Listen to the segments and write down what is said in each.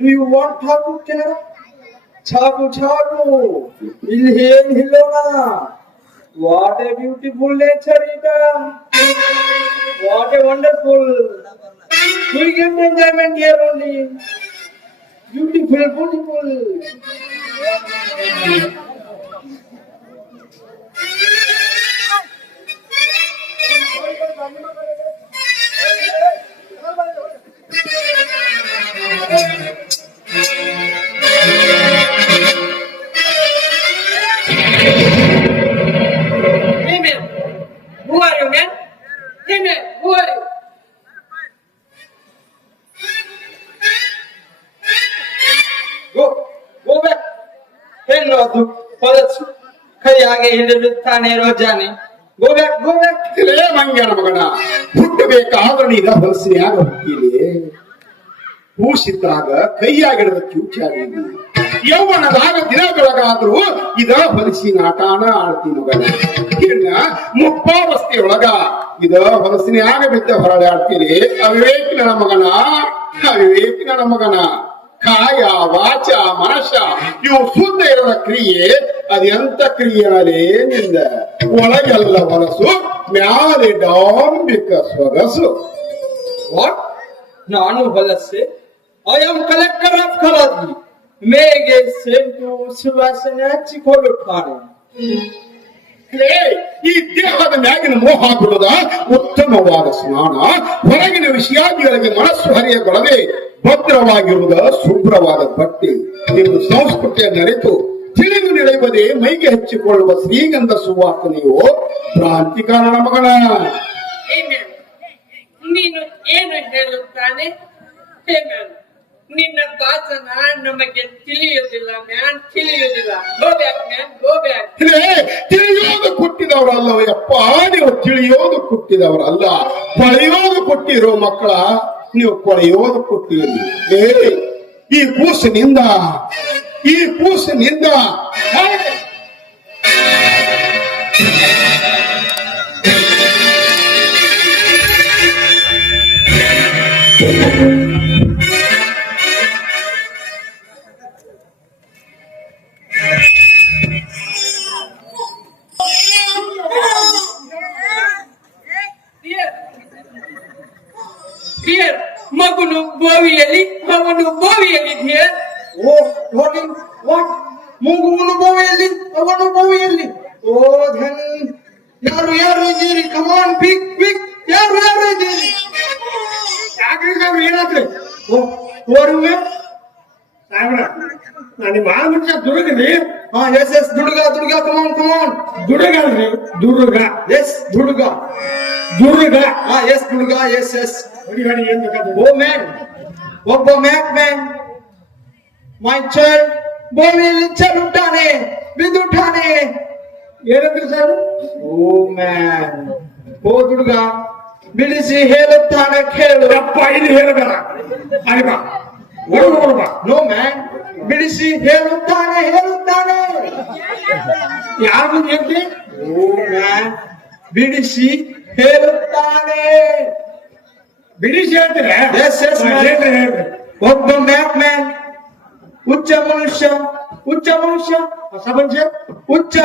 Do you want Thaku Canada? Thaku, Ilhen Hilona. What a beautiful nature it is. What a wonderful. We get enjoyment here only. Beautiful. Hey man, who are you man? Hey man, who are you? Go back. Hello, ಕೈಯಾಗೆ ಹಿಡಿದುತ್ತಾನೆ ರೋಜಾನೆ. Go back. ಇಲ್ಲೇ ಮಂಗ್ಯನ ಮಗನ ಹುಟ್ಟಬೇಕಾದ್ರೆ ನೀಗ ಹೊಲಸಿನ್ಯಾಗ ಹುಟ್ಟಿಲಿ ಹೂಸಿದ್ದಾಗ ಕೈಯಾಗಿಡದ ಕ್ಯೂಚಾಗಿ ಯೌವನದಾಗ ದಿನ ಬೆಳಗಾದ್ರು ಇದ ಹೊಲಸಿನ ಆಟಾನ ಆಡ್ತೀನಿ ಮಗನ. ಇನ್ನ ಮುಪ್ಪಾವಸ್ಥೆಯೊಳಗ ಇದ ಹೊಲಸಿನ್ಯಾಗ ಬಿದ್ದ ಹೊರಳೆ ಆಡ್ತೀನಿ. ಅವಿವೇಕಿ ನನ್ನ ಮಗನ ಕಾಯ ವಾಚ ಮನಶ ಇವು ಶುದ್ಧ ಇರದ ಕ್ರಿಯೆ ಅದೆಂತ ಕ್ರಿಯೆನಲೇ ನಿಂದ ಒಳಗೆಲ್ಲ ಹೊಲಸು ಮ್ಯಾಲೆ ಡಾಂಬಿಕ ಸೊಗಸು. What? ನಾನು ಹೊಲಸೆ? I am collector of Khaladi. ಮೇಗೆ ಸೆಂಟು ಸುವಾಸನೆ ಹಚ್ಚಿಕೊಳ್ಳುತ್ತಾನೆ. ಈ ದೇಹದ ಮ್ಯಾಗಿನ ಮೋಹ ಬಿಡುದ ಉತ್ತಮವಾದ ಸ್ನಾನ, ಹೊರಗಿನ ವಿಷಯಾದಿಗಳಿಗೆ ಮನಸ್ಸು ಹರಿಯಗೊಳ್ಳದೆ ಭದ್ರವಾಗಿರುವುದ ಶುಭ್ರವಾದ ಬಟ್ಟೆ. ನೀವು ಸಂಸ್ಕೃತಿಯ ನೆರೆತು ತಿಳಿದು ನಡೆಯುವುದೇ ಮೈಗೆ ಹಚ್ಚಿಕೊಳ್ಳುವ ಶ್ರೀಗಂಧ ಸುವಾಸನೆಯು ಕ್ರಾಂತಿಕಾರನ ಮಗನ. ನೀನು ಏನು ಹೇಳುತ್ತಾನೆ? ನಿನ್ನ ಭಾಷಣ ನಮಗೆ ತಿಳಿಯುವುದಿಲ್ಲ ಮ್ಯಾನ್, ತಿಳಿಯುವುದಿಲ್ಲ. Go back. ತಿಳಿಯೋದು ಕೊಟ್ಟಿದವರಲ್ಲವಯ್ಯಪ್ಪ, ನೀವು ತಿಳಿಯೋದು ಕೊಟ್ಟಿದವರಲ್ಲ. ಪಳೆಯೋದು ಕೊಟ್ಟಿರೋ ಮಕ್ಕಳ, ನೀವು ಕೊಳೆಯೋದು ಕೊಟ್ಟಿರಿ. ಈ ಕೂಸಿನಿಂದ ಮಗನು ಬೋವಿಯಲ್ಲಿ ಧಿಯರ್. ಮುಂಗುವನು ಬೋವಿಯಲ್ಲಿ, ಅವನು ಬೋವಿಯಲ್ಲಿ. ಓ ಧನ್, ಯಾರು ಇದ್ದೀರಿ? ಕಮಾನ್ ಕ್ವಿಕ್, ಯಾರು ಇದ್ದೀರಿ? ಯಾಕ್ರಿ ಏನಾದ್ರಿ? ಓರುವೆ ನಾನು ಮಾಮೂಲ ದುರ್ಗರಿ. ಎಸ್ ದುರ್ಗ, ಕಮಾನ್. ದುರ್ಗ ಅಲ್ರಿ, ದುರ್ಗ. ಎಸ್ ದುರ್ಗ. ಎಸ್ ದುರ್ಗ, ಎಸ್. ಹೊಡಿ ಏನ್ ಬೇಕಾದ್ರೆ. ಓ ಮ್ಯಾನ್, ಒಬ್ಬ ಮ್ಯಾನ್ ಮೈ ಚೈಲ್ಡ್ ಬೋವಿಯಲ್ಲಿ ಚಲುತ್ತಾನೆ, ಬಿದ್ದುತ್ತಾನೆ. ಏನಂದ್ರಿ ಸರ್? ಓ ಮ್ಯಾನ್, ಓ ದುರ್ಗ ಬಿಡಿಸಿ ಹೇಳುತ್ತಾನೆ ಕೇಳು. ಅಪ್ಪ ಇದು ಹೇಳಬೇಡ. ಅಲ್ವಾ ನೋ ಮ್ಯಾನ್, ಬಿಡಿಸಿ ಹೇಳುತ್ತಾನೆ. ಯಾರು ಹೇಳ್ತಿ? ಓ ಮ್ಯಾನ್, ಬಿಡಿಸಿ ಹೇಳುತ್ತಾನೆ. ಬಿಡಿಸಿ ಹೇಳ್ತೀರ? ಎಸ್ ಹೇಳ್ರಿ. ಒಬ್ಬ ಮ್ಯಾನ್ ಉಚ್ಚ ಮನುಷ್ಯ, ಹೊಸ ಮನುಷ್ಯ, ಉಚ್ಚ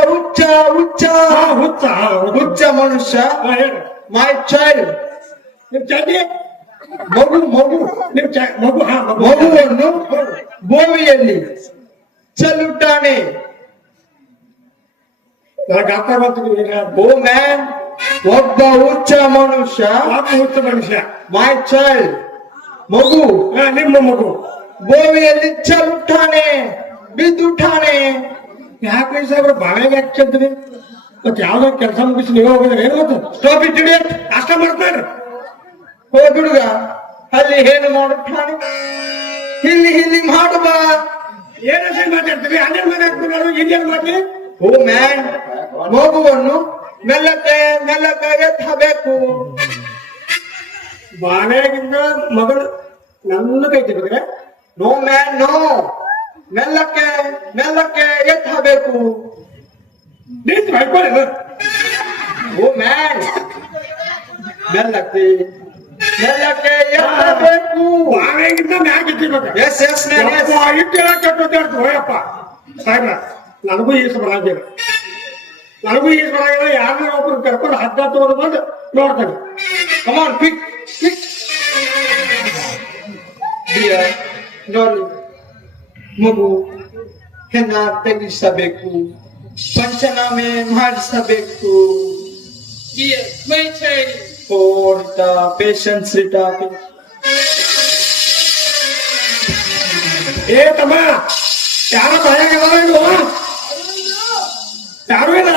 ಮನುಷ್ಯ. ಹೇಳಿ. ಮೈ ಚೈಲ್ಡ್, ನಿಮ್ ಚಡ್ಡಿ ಮಗು ನಿಮ್ ಮಗು. ಮಗುವನ್ನು ಬೋವಿಯಲ್ಲಿ ಚೆಲ್ಲುತ್ತಾನೆ. ಅರ್ಥ ಮಾಡ್ತೀನಿ. ಓ ಮ್ಯಾನ್, ಒಬ್ಬ ಹುಚ್ಚ ಮನುಷ್ಯ. ಮೈ ಚೈಲ್ಡ್, ಮಗು. ನಿಮ್ಮ ಮಗು ಬೋವಿಯಲ್ಲಿ ಚೆಲ್ಲುತ್ತಾನೆ, ಬಿದ್ದುತ್ತಾನೆ. ಯಾಕ್ರಿ ಸಾಹೇಬ್ರ ಬಾಳೆಗೆ ಯಾಕೆ ಚೆಲ್ತೀರಿ? ಮತ್ತೆ ಯಾವ್ದೋ ಕೆಲಸ ಮುಗಿಸಿ ನೀವು ಹೋಗಿದ್ರೆ ಏನು ಗೊತ್ತು? Stop it idiot. ಅಷ್ಟ ಮಾಡ್ತಾರ್ರಿ. ಓ ಹುಡುಗ ಅಲ್ಲಿ ಏನು ಮಾಡುತ್ತಾನೆ? ಇಲ್ಲಿ ಮಾಡುವ. ಏನ ಮಾತಾಡ್ತೀವಿ? ಹನ್ನೆರಡು ಮನೆ ಹಾಕ್ಬಿಟ್ಟು ಇನ್ನೇನು ಮಾಡ್ಲಿ? ಓ ಮ್ಯಾನ್, ಮಗುವನ್ನು ಮೆಲ್ಲಕ್ಕೆ ಎತ್ತಬೇಕು. ಬಾಳೆಗಿಂತ ಮಗಳು ನನ್ನ ಕೈ ತೆಗೆದ್ರೆ ನೋ ಮ್ಯಾನ್ ನೋ, ಮೆಲ್ಲಕ್ಕೆ ಎತ್ತಬೇಕು. ನಿಂತು ಮಾಡ್ಕೊಳ್ಳಿ. ಓ ಮ್ಯಾನ್, ಮೆಲ್ಲಕ್ಕೆ ಎತ್ತಬೇಕು. ಬಾಳೆಗಿಂತ ಮ್ಯಾಗ ಇಟ್ಟಿರ್ಬೇಕು. Yes man yes. ಇಟ್ಟಿರ ಕೆಟ್ಟು ಹೋಯಪ್ಪ ಸಾಹೇಬ್ರ, ನನಗೂ ಈಸ್ ಬರಾಗಿಲ್ಲ. ಯಾರನ್ನ ಒಬ್ರು ಕರ್ಕೊಂಡು ಹಗ್ಗ ತಗೊಂಡು ಬಂದು ನೋಡ್ತಾನೆ. ಕಮಾನ್ ಕ್ವಿಕ್ ಡಿಯರ್, ನೋಡಿ ಮಗು ಹೆಣ್ಣ ತೆಗಿಸಬೇಕು, ಪಂಚನಾಮೆ ಮಾಡಿಸಬೇಕು. Yes, my child. ಓಡ್ತಾ ಪೇಷನ್ಸ್ ರಿಟಾ. ಏ ತಮ್ಮ, ಯಾರ ಭಯಾಗಿದಾರ ಇಲ್ವ? ಯಾರು ಇಲ್ಲ?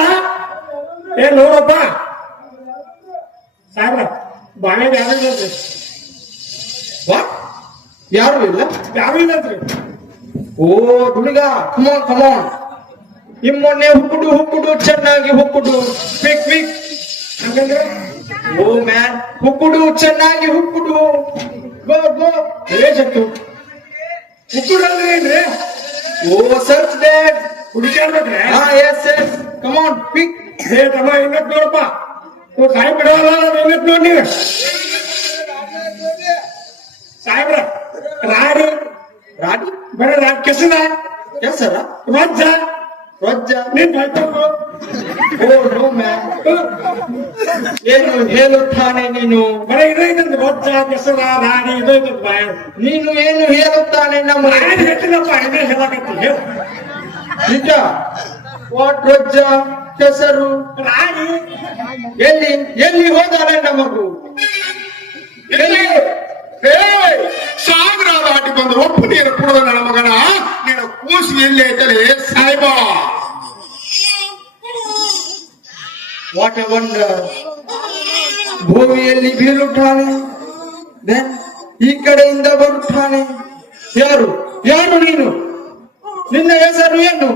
ಏ ನೋಡಪ್ಪ ಸಾಹೇಬ್ರ, ಬಾಳೆಗೆ ಯಾರು ಇಲ್ಲಂತ್ರಿ. ವಾಟ್? ಯಾರು ಇಲ್ಲ? ಯಾರು ಇಲ್ಲಂತ್ರಿ. ಓ ಹುಡುಗ, ಕಮಾನ್ ಇಮ್ಮೊನ್ನೆ ಹುಕ್ಕುಡು ಚೆನ್ನಾಗಿ ಹುಕ್ಕುಡು. ಕ್ವಿಕ್ ಹಂಗಂದ್ರೆ ಓ ಮ್ಯಾನ್, ಹುಕ್ಕುಡು ಚೆನ್ನಾಗಿ ಹುಕ್ಕುಡು. ಗೋ ರೇಷತ್ತು ಹುಕ್ಕುಡಂದ್ರೆ ಏನ್ರಿ? Oh search that. ಹುಡುಕ್ಯಾಡ್ಬೇಕ್ರೆ. Yes come on quick. ಏ ತಮ್ಮ, ಇನ್ನತ್ ನೋಡಪ್ಪ, ನೀವು ಸಾಹೇಬ್ ಬಿಡವಲ್ಲ, ಇನ್ನತ್ ನೋಡಿ ನೀವು ಸಾಹೇಬ್ರ. ರಾಡಿ ಬರ ಕೆಸರ ಕೆಸರ ರೊಜ್ಜ ನಿಂತು ಹಾಯ್ಕೊಂಡು. ಓ ನೋ ಮ್ಯಾನ್, ಏನು ಹೇಳುತ್ತಾನೆ ನೀನು? ಬರ ಇದು ಐತಂದ್ರೆ ರೊಜ್ಜ ಕೆಸರ ರಾಡಿ ಇದು ಐತಂತ ಬಾಯ. ನೀನು ಏನು ಹೇಳುತ್ತಾನೆ ನಮ್ಮ ರಾಡಿ ಗಟ್ಟಿಲ್ಲಪ್ಪ, ಇದೇ ಹೇಳಕತ್ತಿ ಹೇಳು. ನಿಜ? ವಾಟ್ ರೊಜ್ಜ ಕೆಸರು ರಾಡಿ ಎಲ್ಲಿ ಹೋದಾನೆ ನಮಗೂ? ಸಾಗರ ದಾಟಿ ಬಂದು ಒಪ್ಪು ನೀರು ಕುಡಿದ ನನ್ನ ಮಗನ, ನೀನು ಕೂಸು ಎಲ್ಲಿ ಐತಲೆ ಸಾಹೇಬ? What a wonder. ಭೂಮಿಯಲ್ಲಿ ಬೀಳುತ್ತಾನೆ, ದೆನ್ ಈ ಕಡೆಯಿಂದ ಬರುತ್ತಾನೆ. ಯಾರು ನೀನು? ನಿನ್ನ ಹೆಸರು ಏನು?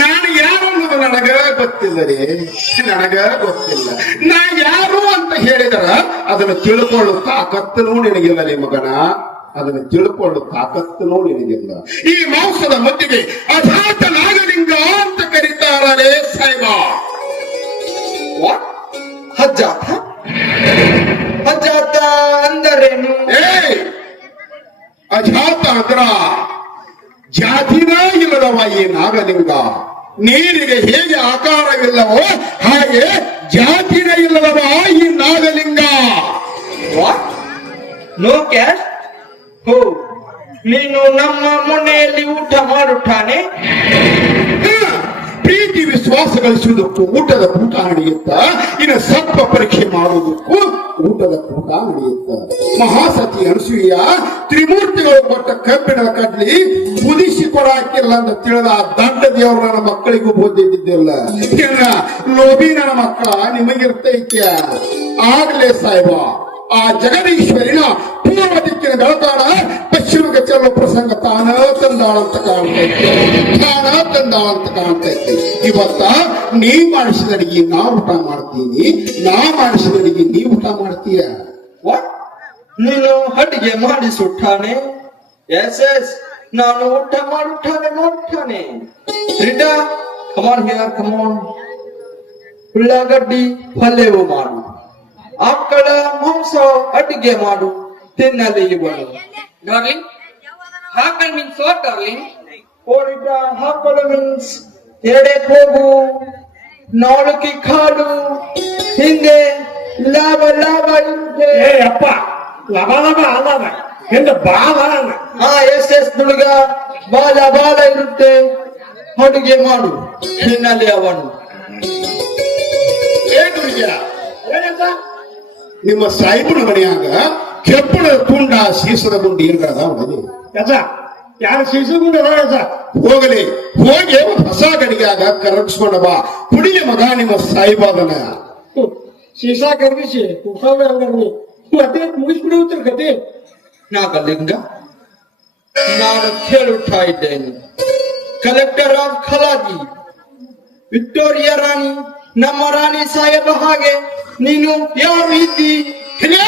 ನಾನು ಯಾರು ಅನ್ನೋದು ನನಗ ಗೊತ್ತಿಲ್ಲ ರೀ, ನನಗ ಗೊತ್ತಿಲ್ಲ. ನಾ ಯಾರು ಅಂತ ಹೇಳಿದರ ಅದನ್ನು ತಿಳ್ಕೊಳ್ಳೋ ತಾಕತ್ತನೂ ನಿನಗಿಲ್ಲ ರೀ ಮಗನ, ಅದನ್ನು ತಿಳ್ಕೊಳ್ಳೋ ತಾಕತ್ತನೂ ನಿನಗಿಲ್ಲ. ಈ ಮಾಂಸದ ಮಧ್ಯೆ ಅಜಾತ ನಾಗಲಿಂಗ ಅಂತ ಕರೀತಾರೇ ಸಾಹೇಬ. ಹಜ್ಜಾತ ಅಂದರೇನು? ಅಜಾತ ಅಂದ್ರ ಜಾತಿನ ಇಲ್ಲದವ ಈ ನಾಗಲಿಂಗ. ನೀರಿಗೆ ಹೇಗೆ ಆಕಾರವಿಲ್ಲವೋ ಹಾಗೆ ಜಾತಿನ ಇಲ್ಲದವ ಈ ನಾಗಲಿಂಗ. ವಾಟ್? No cash? ಹೋ, ನೀನು ನಮ್ಮ ಮನೆಯಲ್ಲಿ ಊಟ ಮಾಡುತ್ತಾನೆ? ಪ್ರೀತಿ ವಿಶ್ವಾಸ ಗಳಿಸುವುದಕ್ಕೂ ಊಟದ ಕೂಟ ನಡೆಯುತ್ತ, ಇನ್ನು ಸತ್ವ ಪರೀಕ್ಷೆ ಮಾಡುವುದಕ್ಕೂ ಊಟದ ಕೂಟ ನಡೆಯುತ್ತ. ಮಹಾಸತಿ ಅನಸೂಯ ತ್ರಿಮೂರ್ತಿಗಳು ಕೊಟ್ಟ ಕಬ್ಬಿಣದ ಕಡ್ಲಿ ಕುದಿಸಿ ಕೊಡಾಕಿಲ್ಲ ಅಂತ ತಿಳಿದ ಆ ದಂಡ ದೇವರು ನನ್ನ ಮಕ್ಕಳಿಗೂ ಬೋಧಿದ್ದಿಲ್ಲ. ಲೋಭಿ ನನ್ನ ಮಕ್ಕಳ ನಿಮಗಿರ್ತೈತ್ಯ. ಆಗ್ಲೇ ಸಾಹೇಬ, ಆ ಜಗದೀಶ್ವರಿನ ಪೂರ್ವ ದಿಕ್ಕಿನ ಬೆಳತಾಳ ಪಶ್ಚಿಮಕ್ಕೆ ಚೆಲ್ಲೋ ಪ್ರಸಂಗ ತಾನ ತಂದಾಳಂತ ಕಾಣ್ತೈತಿ. ಇವತ್ತ ನೀ ಮಾಡಿಸಿದ ಅಡಿಗೆ ನಾ ಊಟ ಮಾಡ್ತೀನಿ, ನಾ ಮಾಡಿಸಿದ ಅಡಿಗೆ ನೀ ಊಟ ಮಾಡ್ತೀಯ. ವಾಟ್? ನೀನು ಅಡಿಗೆ ಮಾಡಿಸುತ್ತಾನೆ? ಎಸ್, ನಾನು ಊಟ ಮಾಡುತ್ತಾನೆ. ರಿಟಾ, ಕಮಾನ್ ಹಿಯರ್, ಕಮಾನ್. ಉಳ್ಳಾಗಡ್ಡಿ ಪಲ್ಯವು ಮಾಡು, ಆಕಳ ಮಾಂಸ ಅಡಿಗೆ ಮಾಡು, ತಿನ್ನಲಿ ಇವನು. Darling, hakal means what, darling? ಓಡಿಟ ಹಾಕಲು ಮೀನ್ಸ್ ಎಡೆ ಹೋಗು, ನಾಳುಕಿ ಕಾಲು, ಹಿಂದೆ ಲಾಭ ಇರುತ್ತೆ. ಅಪ್ಪ, ಲಬ ಅಲ್ಲದ ಹಿಂದೆ ಬಾಲ. ಎಸ್ ದುಡುಗ, ಬಾಲ ಇರುತ್ತೆ, ಅಡುಗೆ ಮಾಡು, ತಿನ್ನಲಿ ಅವನು. ನಿಮ್ಮ ಸಾಯಿಬನ ಮನೆಯಾಗ ಕೆಪ್ಪಳದ ತುಂಡ ಸೀಸದ ಗುಂಡಿ ಏನ್ಗಳದ ಯಾರು ಸೀಸದ ಗುಂಡ ಹೋಗಲಿ, ಹೋಗಿ ಒಂದು ಹೊಸ ಗಡಿಗ್ಯಾಗ ಕರಗಿಸ್ಕೊಂಡ ಬಾ, ಕುಡಿಯ ಮಗ ನಿಮ್ಮ ಸಾಯಿಬಾದನ. ಸೀಸಾ ಕರ್ಗಿಸಿ ಕುಸಾವೆ ಹಂಗಾರ್ನಿ ಮತ್ತೆ ಮುಗಿಸ್ಬಿಡುತ್ತ ಕತೆ. ನಾಗಲಿಂಗ, ನಾನು ಕೇಳುತ್ತಾ ಇದ್ದೇನೆ. ಕಲೆಕ್ಟರ್ ಆಫ್ ಖಲಾಜಿ ವಿಕ್ಟೋರಿಯಾ ರಾಣಿ, ನಮ್ಮ ರಾಣಿ ಸಾಹೇಬ ಹಾಗೆ ನೀನು ಯಾವ ರೀತಿ ಹಿರೇ